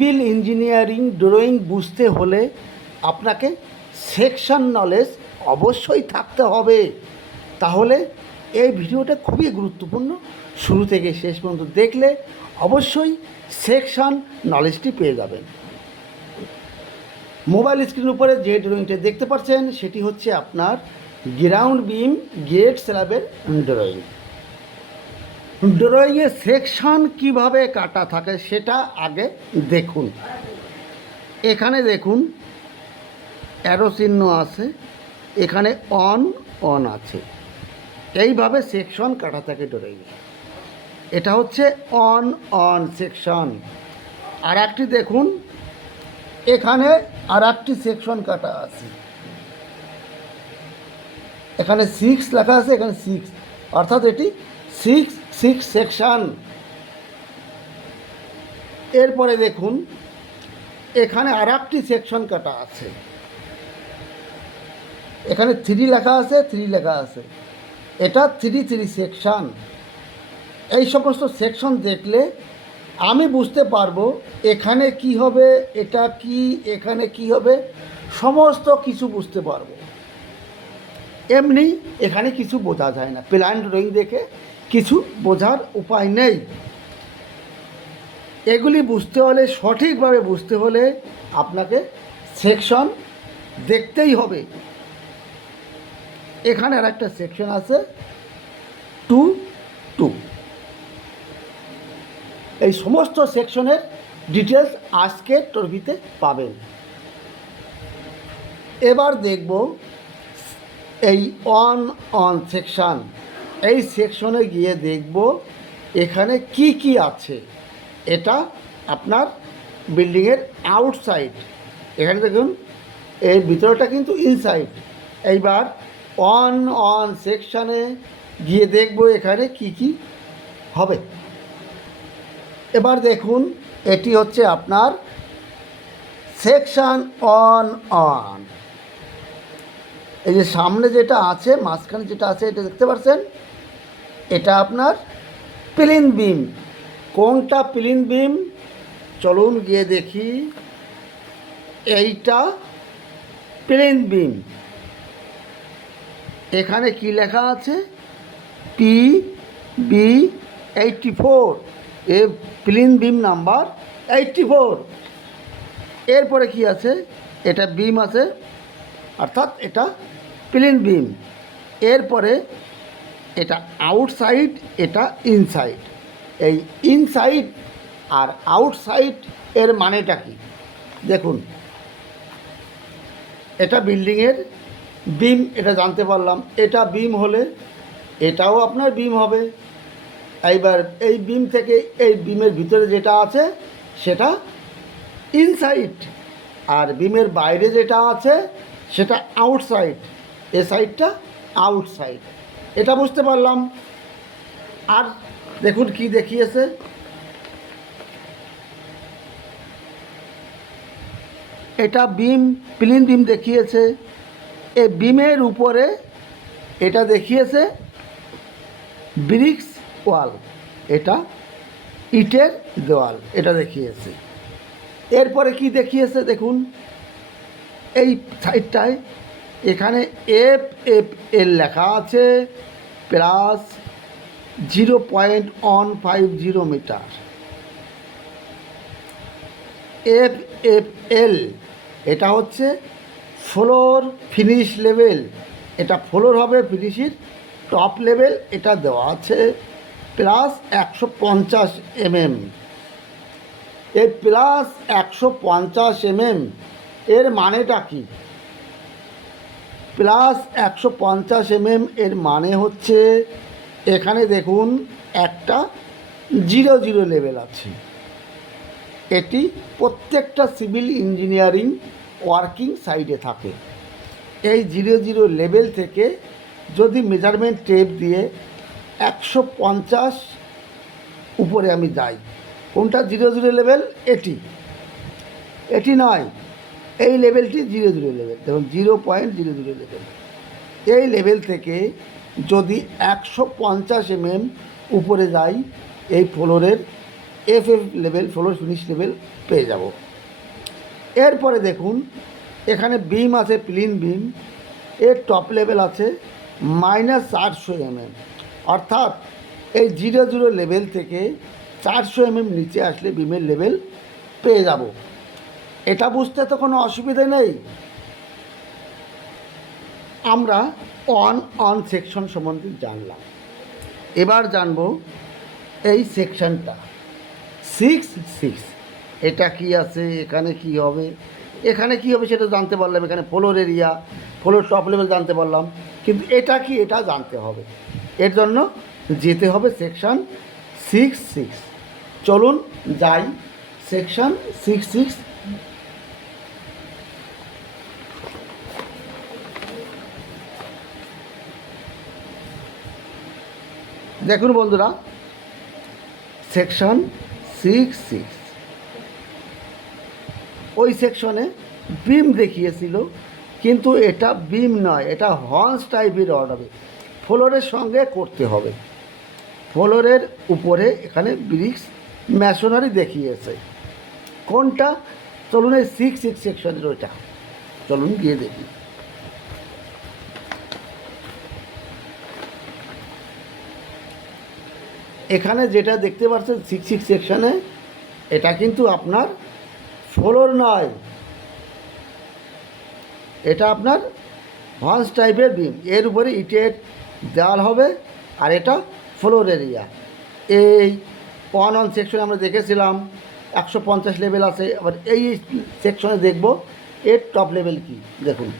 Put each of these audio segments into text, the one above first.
Civil engineering drawing বুঝতে হলে আপনাকে সেকশন নলেজ অবশ্যই থাকতে হবে। তাহলে এই ভিডিওটা খুবই গুরুত্বপূর্ণ, শুরু থেকে শেষ পর্যন্ত দেখলে অবশ্যই সেকশন নলেজটি পেয়ে যাবেন। মোবাইল স্ক্রিনের উপরে যে ড্রয়িংটা দেখতে পাচ্ছেন সেটি হচ্ছে আপনার গ্রাউন্ড বিম গেট স্ল্যাবের ড্রয়িং। ড্রয়িংয়ে সেকশন কিভাবে কাটা থাকে সেটা আগে দেখুন। এখানে দেখুন অ্যারো চিহ্ন আছে, এখানে অন আছে, এইভাবে সেকশন কাটা থাকে ড্রয়িংয়ে। এটা হচ্ছে অন সেকশন। আর একটি দেখুন, এখানে আর একটি সেকশন কাটা আছে, এখানে 6 লেখা আছে, এখানে 6 অর্থাৎ এটি 6 সেকশন। এরপরে দেখুন এখানে আর একটি সেকশন কাটা আছে, এখানে 3 লেখা আছে, 3 লেখা আছে, এটা 3 সেকশন। এই সমস্ত সেকশন দেখলে আমি বুঝতে পারবো এখানে কি হবে, এটা কি, এখানে কি হবে, সমস্ত কিছু বুঝতে পারবো। এমনি এখানে কিছু বোঝা যায় না, প্ল্যান ড্রয়িং দেখে কিছু বোঝার উপায় নেই। এগুলি বুঝতে হলে, সঠিকভাবে বুঝতে হলে আপনাকে সেকশন দেখতেই হবে। এখানে আর একটা সেকশন আছে 2 এই সমস্ত সেকশনের ডিটেলস আজকের টপিতে পাবেন। এবার দেখব এই অন সেকশন। এই সেকশনে গিয়ে দেখব এখানে কি আছে। এটা আপনার বিল্ডিংয়ের আউটসাইড, এখানে দেখুন এর ভিতরটা কিন্তু ইনসাইড। এইবার অন সেকশনে গিয়ে দেখব এখানে কি হবে। এবার দেখুন এটি হচ্ছে আপনার সেকশন অন। এই যে সামনে যেটা আছে, মাঝখানে যেটা আছে, এটা দেখতে পাচ্ছেন, এটা আপনার প্লেন বিম। কোনটা প্লেন বিম চলুন গিয়ে দেখি। এইটা প্লেন বিম। এখানে কি লেখা আছে, PB84, এ প্লেন বিম নাম্বার 84। এরপরে কি আছে, এটা বিম আছে, অর্থাৎ এটা প্লেন বিম। এরপরে এটা আউটসাইড, এটা ইনসাইড। এই ইনসাইড আর আউটসাইড এর মানেটা কি দেখুন। এটা বিল্ডিংয়ের বিম, এটা জানতে পারলাম। এটা বিম হলে এটাও আপনার বিম হবে। এইবার এই বিম থেকে এই বিমের ভিতরে যেটা আছে সেটা ইনসাইড, আর বিমের বাইরে যেটা আছে সেটা আউটসাইড। এ সাইডটা আউটসাইড, এটা বুঝতে পারলাম। আর দেখুন কি দেখিয়েছে, এটা বিম, প্লেন বিম দেখিয়েছে। এই বিমের উপরে এটা দেখিয়েছে ব্রিক্স ওয়াল, এটা ইটের দেওয়াল, এটা দেখিয়েছে। এরপরে কি দেখিয়েছে দেখুন, এই সাইডটায় এখানে FFL লেখা আছে, প্লাস 0.150 মিটার। FFL এটা হচ্ছে ফ্লোর ফিনিশ লেভেল, এটা ফ্লোর হবে, ফিনিশের টপ লেভেল এটা দেওয়া আছে, প্লাস 150 mm। এই প্লাস 150 mm এর মানেটা কি? প্লাস 150 mm এর মানে হচ্ছে এখানে দেখুন একটা 0 লেভেল আছে। এটি প্রত্যেকটা সিভিল ইঞ্জিনিয়ারিং ওয়ার্কিং সাইডে থাকে। এই 0 লেভেল থেকে যদি মেজারমেন্ট টেপ দিয়ে 150 উপরে আমি যাই, কোনটা 0 লেভেল? এটি নয়, এই লেভেলটি 0 লেভেল, দেখুন 0.00 লেভেল। এই লেভেল থেকে যদি 150 mm উপরে যাই এই ফ্লোরের, F level, floor finish level পেয়ে যাব। এরপরে দেখুন এখানে বিম আছে, প্লিন বিম, এর টপ লেভেল আছে -400 mm, অর্থাৎ এই 0 লেভেল থেকে 400 mm নিচে আসলে বিমের লেভেল পেয়ে যাব। এটা বুঝতে তো কোনো অসুবিধা নেই। আমরা অন সেকশন সম্বন্ধে জানলাম, এবার জানব এই সেকশনটা 6-6, এটা কি আছে, এখানে কি হবে, এখানে কি হবে সেটা জানতে পারলাম, এখানে floor area, floor top level জানতে পারলাম, কিন্তু এটা কি এটা জানতে হবে। এর জন্য যেতে হবে সেকশন 6-6। চলুন যাই সেকশন 6-6। দেখুন বন্ধুরা, সেকশন 6-6 ওই সেকশনে বিম দেখিয়েছিল, কিন্তু এটা বিম নয়, এটা হর্নস টাইপের রড হবে, ফ্লোরের সঙ্গে করতে হবে। ফ্লোরের উপরে এখানে ব্রিক্স ম্যাশনারি দেখিয়েছে। কোনটা? চলুন এই 6-6 সেকশনের ওইটা চলুন গিয়ে দেখি। এখানে যেটা দেখতে পাচ্ছেন 6-6 সেকশনে, এটা কিন্তু আপনার ফ্লোর নয়, এটা আপনার হর্নস টাইপের বিম, এর উপরে ইটের দেওয়াল হবে, আর এটা ফ্লোর এরিয়া। এই অন সেকশনে আমরা দেখেছিলাম 150 লেভেল আছে, আবার এই সেকশনে দেখব এর টপ লেভেল কি। দেখুন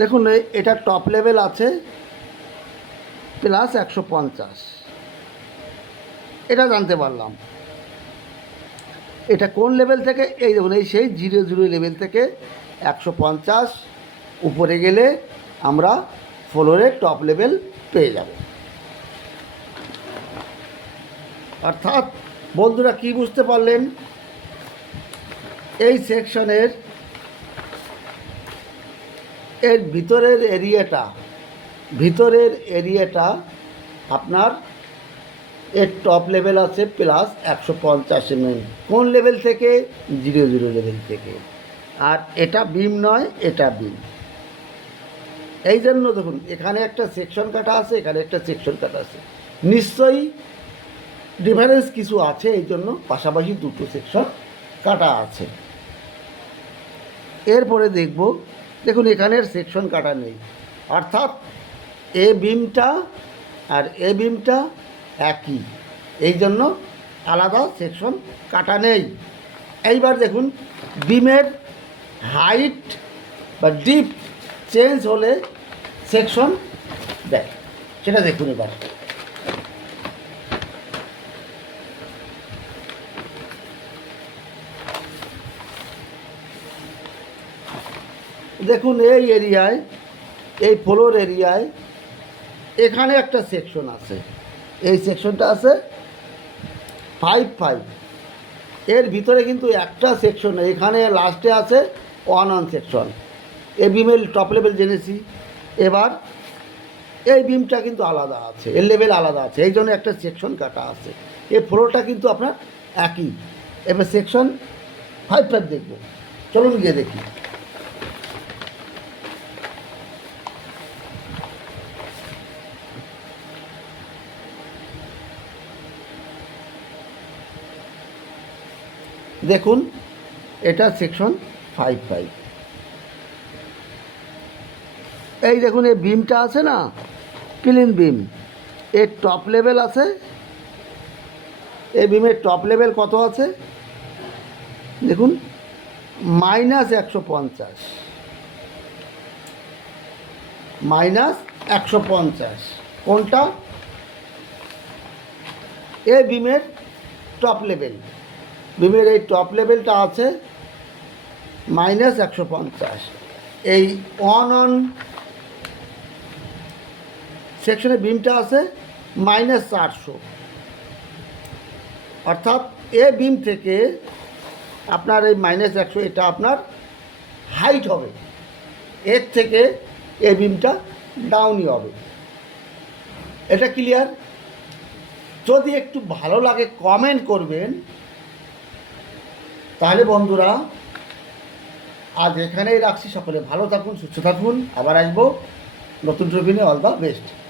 দেখুন এটা টপ লেভেল আছে +150, এটা জানতে পারলাম। এটা কোন লেভেল থেকে? এই দেখুন, এই সেই 0 লেভেল থেকে 150 উপরে গেলে আমরা ফ্লোরের টপ লেভেল পেয়ে যাব। অর্থাৎ বন্ধুরা কি বুঝতে পারলেন? এই সেকশনের এর ভিতরের এরিয়াটা আপনার এর টপ লেভেল আছে +150 mm। কোন লেভেল থেকে? 0 লেভেল থেকে। আর এটা বিম নয়, এটা বিম। এই জন্য দেখুন এখানে একটা সেকশন কাটা আছে, এখানে একটা সেকশন কাটা আছে, নিশ্চয়ই ডিফারেন্স কিছু আছে, এই জন্য পাশাপাশি দুটো সেকশন কাটা আছে। এরপরে দেখুন এখানের সেকশন কাটা নেই, অর্থাৎ এ বিমটা আর এ বিমটা একই, এই জন্য আলাদা সেকশন কাটা নেই। এইবার দেখুন বিমের হাইট বা ডিপ চেঞ্জ হলে সেকশন দেয়, সেটা দেখুন। এবার দেখুন এই এরিয়ায়, এই ফ্লোর এরিয়ায় এখানে একটা সেকশন আছে, এই সেকশনটা আছে 5-5। এর ভিতরে কিন্তু একটা সেকশন, এখানে লাস্টে আছে 1 সেকশন। এই বিমের টপ লেভেল জেনেছি, এবার এই বিমটা কিন্তু আলাদা আছে, এর লেভেল আলাদা আছে, এই জন্য একটা সেকশন কাটা আছে। এই ফ্লোরটা কিন্তু আপনার একই। এবার সেকশন 5-5 দেখব, চলুন গিয়ে দেখি। দেখুন এটা সেকশন 5-5। এই দেখুন এই বিমটা আছে না, প্লিন বিম, এর টপ লেভেল আছে, এই বিমের টপ লেভেল কত আছে দেখুন, -150, -150। কোনটা? এই বিমের টপ লেভেল, বিমের এই টপ লেভেলটা আছে -150। এই অন সেকশনে বিমটা আছে -400, অর্থাৎ এ বিম থেকে আপনার এই -100 এটা আপনার হাইট হবে, এর থেকে এই বিমটা ডাউনই হবে। এটা ক্লিয়ার? যদি একটু ভালো লাগে কমেন্ট করবেন। তাহলে বন্ধুরা আজ এখানেই রাখছি। সকলে ভালো থাকুন, সুস্থ থাকুন। আবার আসবো নতুন টপিক নিয়ে। All the best.